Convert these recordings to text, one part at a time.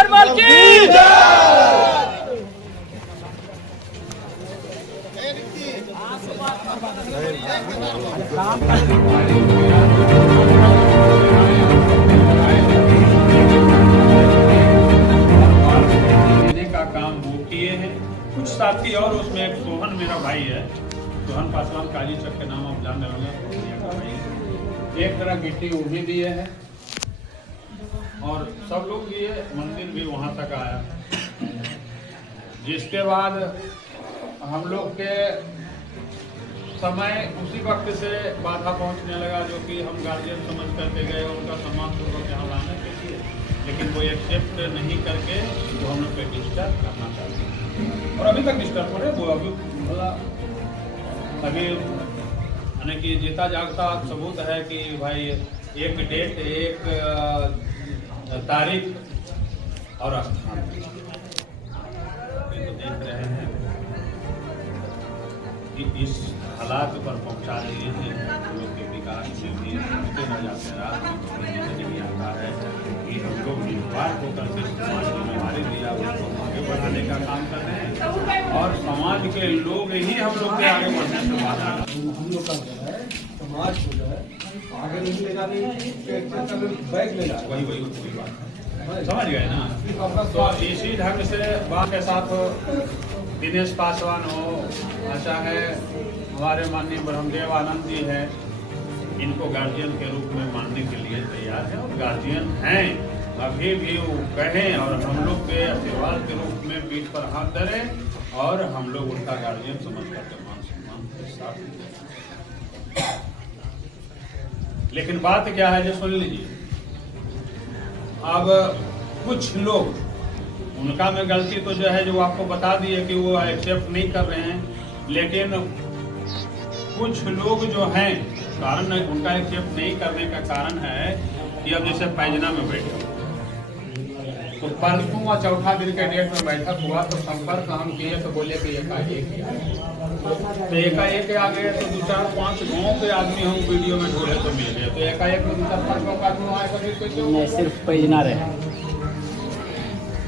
परमार की का काम वो किए हैं। कुछ साथी और उसमें एक सोहन मेरा भाई है, सोहन पासवान काली चक के नाम आप जान रहे होंगे। एक तरह गिट्टी वो भी दिए हैं और सब लोग दिए, मंदिर भी वहाँ तक आया। जिसके बाद हम लोग के समय उसी वक्त से बाधा पहुँचने लगा, जो कि हम गार्जियन समझ करके गए उनका सम्मान पूर्वक यहाँ लाने के लिए, लेकिन वो एक्सेप्ट नहीं करके वो हम लोग पे डिस्टर्ब करना चाहते हैं और अभी तक डिस्टर्ब हो रहे। वो अभी यानी कि जीता जागता सबूत है कि भाई एक डेट, एक तारीख और स्थान तो देख रहे हैं कि इस हालात पर पहुंचा दिए हैं। लोग के विकास में भी होते रह जाते हैं। रात में आता है कि हम लोग निर्भर होकर के समाज की जिम्मेदारी दिया उसको आगे बढ़ाने का काम कर रहे हैं और समाज के लोग ही हम लोग के आगे बढ़ने से बाधा हम लोग का जो है समाज को जो है आगे नहीं ले जाने बैग ले जाए, वही बात समझ गए ना। तो इसी ढंग से बात के साथ दिनेश पासवान हो, आशा है हमारे माननीय ब्रह्मदेव आनंद जी है, इनको गार्जियन के रूप में मानने के लिए तैयार है और गार्जियन हैं। अभी भी वो कहें और हम लोग के आशीर्वाद के रूप में पीठ पर हाथ धरें और हम लोग उनका गार्जियन समझ करके मान सम्मान के साथ। लेकिन बात क्या है जो सुन लीजिए। अब कुछ लोग, उनका में गलती तो जो है जो आपको बता दिए कि वो एक्सेप्ट नहीं कर रहे हैं, लेकिन कुछ लोग जो हैं कारण उनका एक्सेप्ट नहीं करने का कारण है कि अब जैसे पैजना में बैठे तो परसों और चौथा दिन के डेट में बैठक हुआ तो संपर्क हम किए तो बोले कि एकाएक तो एकाएक आ गए तो 2-4-5 गाँव के आदमी हम वीडियो में ढूंढे तो मिल गए। तो एकाएक में 2-4-5 गाँव का आदमी आए सिर्फ पैजना रहे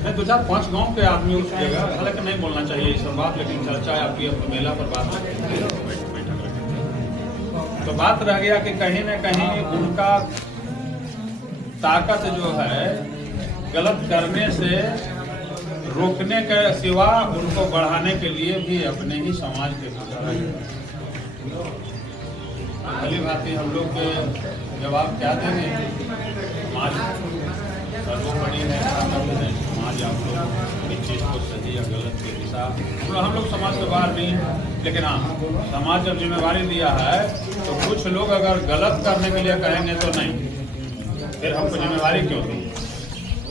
नहीं, 2-4-5 गाँव के आदमी उस जगह, हालांकि नहीं बोलना चाहिए इस बात, लेकिन चर्चा आपकी मेला पर बात तो बात रह गया कि कहीं न कहीं उनका ताकत जो है गलत करने से रोकने के सिवा उनको बढ़ाने के लिए भी अपने ही समाज के भली भांति हम लोग के जवाब क्या देंगे। समाज सर्वोपरि है, समाज आप लोग इस चीज़ को सही या गलत की दिशा, हम लोग समाज से बाहर नहीं, लेकिन हाँ समाज जब जिम्मेवारी दिया है तो कुछ लोग अगर गलत करने के लिए कहेंगे तो नहीं, फिर हमको जिम्मेवारी क्यों दी।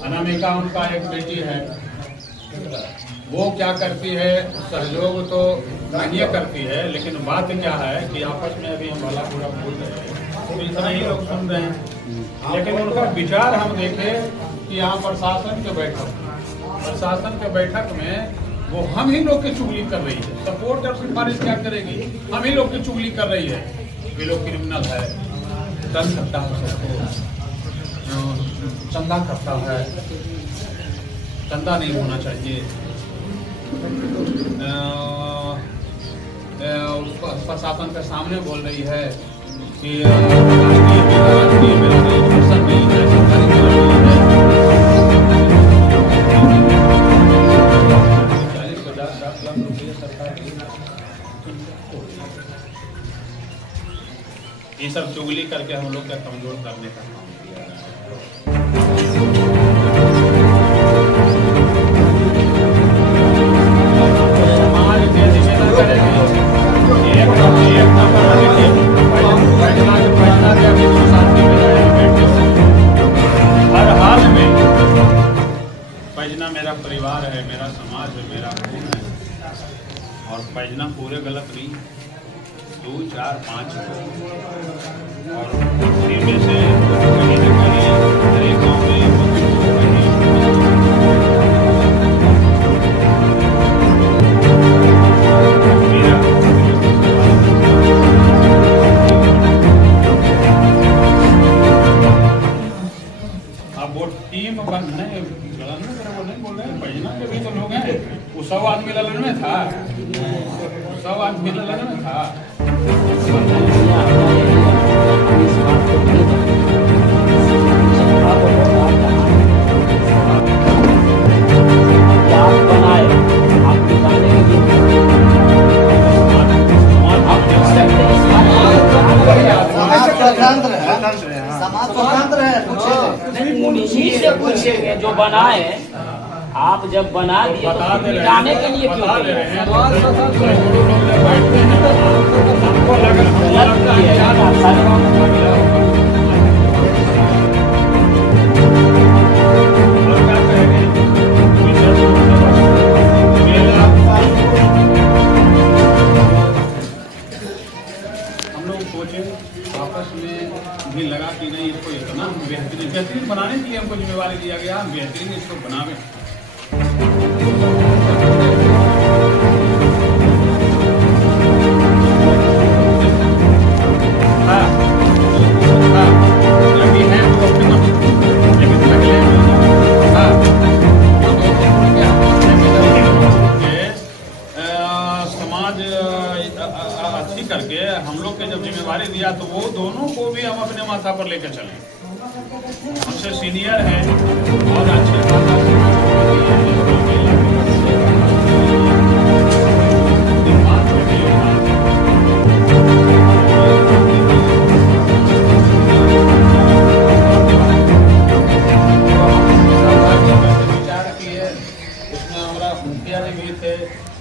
अनामिका उनका एक बेटी है, वो क्या करती है, सहयोग तो नहीं करती है, लेकिन बात क्या है कि आपस में अभी हम भला पूरा बोल रहे हैं तो इतना ही लोग सुन रहे हैं, लेकिन उनका विचार हम देखें कि यहाँ प्रशासन के बैठक में वो हम ही लोग की चुगली कर रही है। सपोर्ट और सिफारिश क्या करेगी, हम ही लोग की चुगली कर रही है। ये लोग क्रिमिनल है, दंड करता है, सबको चंदा करता है, चंदा नहीं होना चाहिए। प्रशासन के सामने बोल रही है कि ये सब चुगली करके हम लोग का कमजोर करने का काम किया है। समाज के निवेदन करेंगे हर हाल में पैजना मेरा परिवार है, मेरा समाज है, मेरा खून है और पैजना पूरे गलत नहीं, 2-4-5 और उसी में से कहीं न कहीं हर एक गाँव में अब वो टीम बन नहीं बात मेला लगना था। इस बात को नहीं आप बनाए, आप दिखाने के लिए आप देख सकते हैं समाज स्वतंत्र है नहीं, उन्हीं से पूछेंगे जो बनाए। आप जब बना दिए तो मिटाने के लिए क्यों बता दे रहे किए? हैं। बैठते हैं, हमको लगा गलत किए हैं आप सारे। और क्या कहेंगे? विशेष रूप से बस मेला हम लोग सोचे आपस में भी लगा कि नहीं इसको इतना बेहतरीन बनाने के लिए हमको जिम्मेवारी दिया गया, हम बेहतरीन इसको बनावे। हाँ, हाँ, लगी है तो अपने को, लेकिन पहले हाँ, समाज अच्छी करके हम लोग के जब जिम्मेवारी दिया तो वो दोनों को भी हम अपने माथा पर लेकर चले। हमसे सीनियर हैं और अच्छे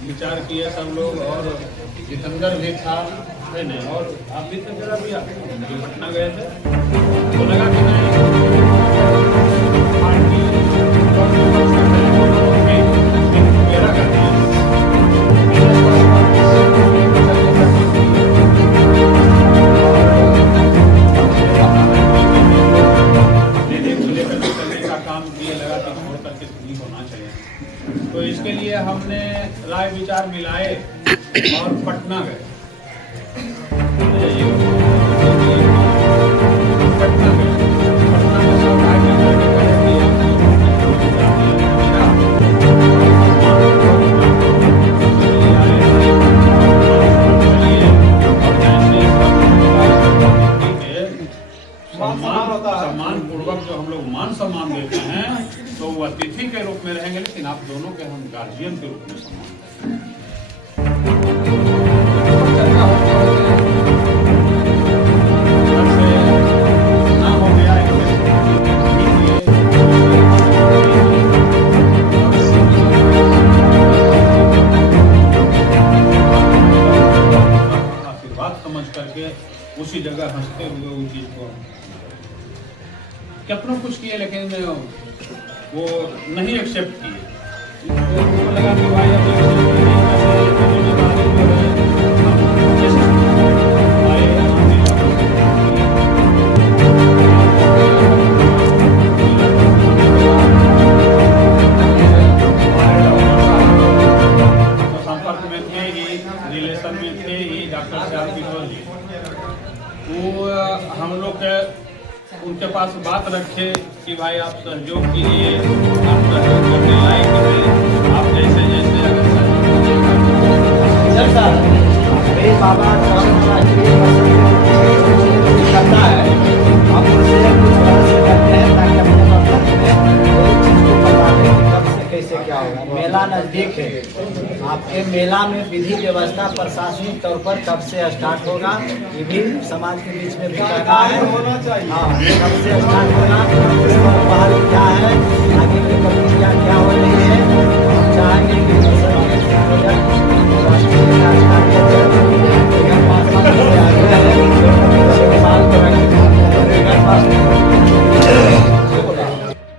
विचार किए सब लोग, और जितेंद्र भी था नहीं, और आप भी थे मेरा भैया जो पटना गए थे, तो लगा कि नहीं पार्टी मेरा करती है। लेकर चलने का काम किए, लगा कि छोड़ करके नहीं होना चाहिए। तो इसके लिए हमने राय विचार मिलाए और पटना गए। पटना में सब भाई मिलकर के कहे कि सम्मान पूर्वक जो हम लोग मान सम्मान देते हैं तो वो अतिथि के रूप में रहेंगे, लेकिन आप दोनों के हम गार्जियन के रूप में सम्मान ना हो गया आशीर्वाद समझ करके उसी जगह हंसते हुए उस चीज को कितना कुछ किए, लेकिन वो नहीं एक्सेप्ट किए। उनको लगा कि भाई अब संपर्क में थे ही, रिलेशन में थे ही डॉक्टर श्याम किशोर जी, वो हम लोग के उनके पास बात रखे कि भाई आप सहयोग कीजिए, आप सहयोग करने लायक हैं, आप जैसे जैसे अगर बाबा करता है, आप उनसे कुछ से करते हैं ताकि अपने मतलब में एक चीज को बता दें कि कब से कैसे क्या होगा। मेला नजदीक है, आपके मेला में विधि व्यवस्था प्रशासनिक तौर पर कब से स्टार्ट होगा, ये भी समाज के बीच में बताना है। हाँ, कब से स्टार्ट होगा, उसका बाहर क्या है, आगे की प्रक्रिया क्या हो रही है, हम चाहेंगे कि